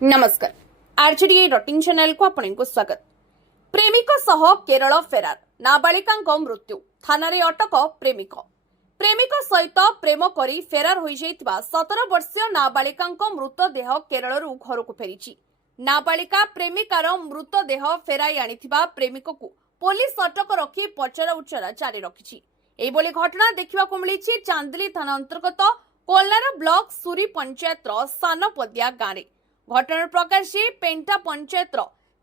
नमस्कार RJD rutting channel को आपको स्वागत। प्रेमिक सह केरल फेरार नाबालिका मृत्यु थाना अटक प्रेमिक सहित प्रेम करी फेरार हो 17 वर्षीय नाबालिका मृतदेह केरल घर को फेरी। नाबालिका प्रेमिकार मृतदेह फेराई आनी प्रेमिक को पुलिस अटक रखी पचरा उचरा जारी रखी। घटना देखा मिली चांदिली थाना अंतर्गत कोल्लार ब्लॉक सूरी पंचायत सानपदिया गाँव में। घटना प्रकाश पेंटा पंचायत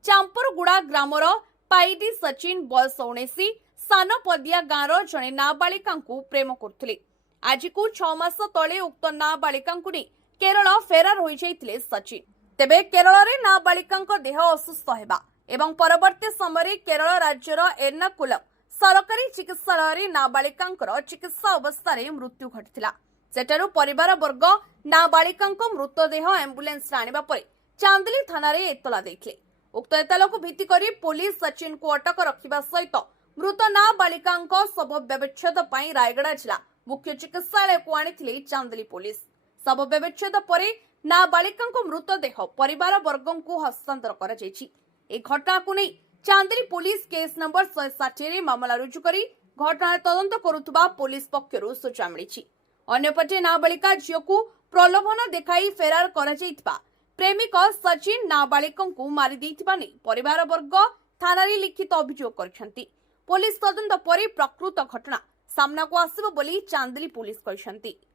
चांपरगुड़ा ग्रामर पाइडी सचिन बयस 19 सानपदिया गाँव जड़े नाबालिका प्रेम करते। आज को 6 मास तले उक्त नाबालिका केरल फेरार हो सचिन। तेबे केरल रे नाबालिका देह असुस्थ हेबा एवं परवर्ती समय केरल राज्यर एर्नाकुलम सरकारी चिकित्सालय नाबालिका चिकित्सा अवस्था मृत्यु घटी। सेठारु परिवार वर्ग नाबालिका मृतदेह एम्बुलेंस आनिबा परे चांदिली थाना रे एतला देथिले। उक्त एतलाକୁ ଭିତ୍ତି କରି पुलिस सचिन को अटक रखिबा सहित मृत नाबालिका शव व्यवच्छेद पई रायगड़ा जिला मुख्य चिकित्सालय को आनिथिले चांदिली पुलिस। शव व्यवच्छेद परे नाबालिका मृतदेह परिवार वर्ग को हस्तांतर करा जायछि। ए घटना को नै चांदिली पुलिस केस नंबर 160 रे मामला रुजु करी घटना तदंत करुथबा पुलिस पक्षरु सूचना मिलिछि। अन्यपटे नाबालिका झील को प्रलोभन देखाई फेरार कर प्रेमिक सचिन नाबालिका मारी परिवार वर्ग थाना लिखित अभियोग करछंती। पुलिस तदंत पर प्रकृत घटना सामना को आसिबो बोली चांदिली पुलिस कहछंती।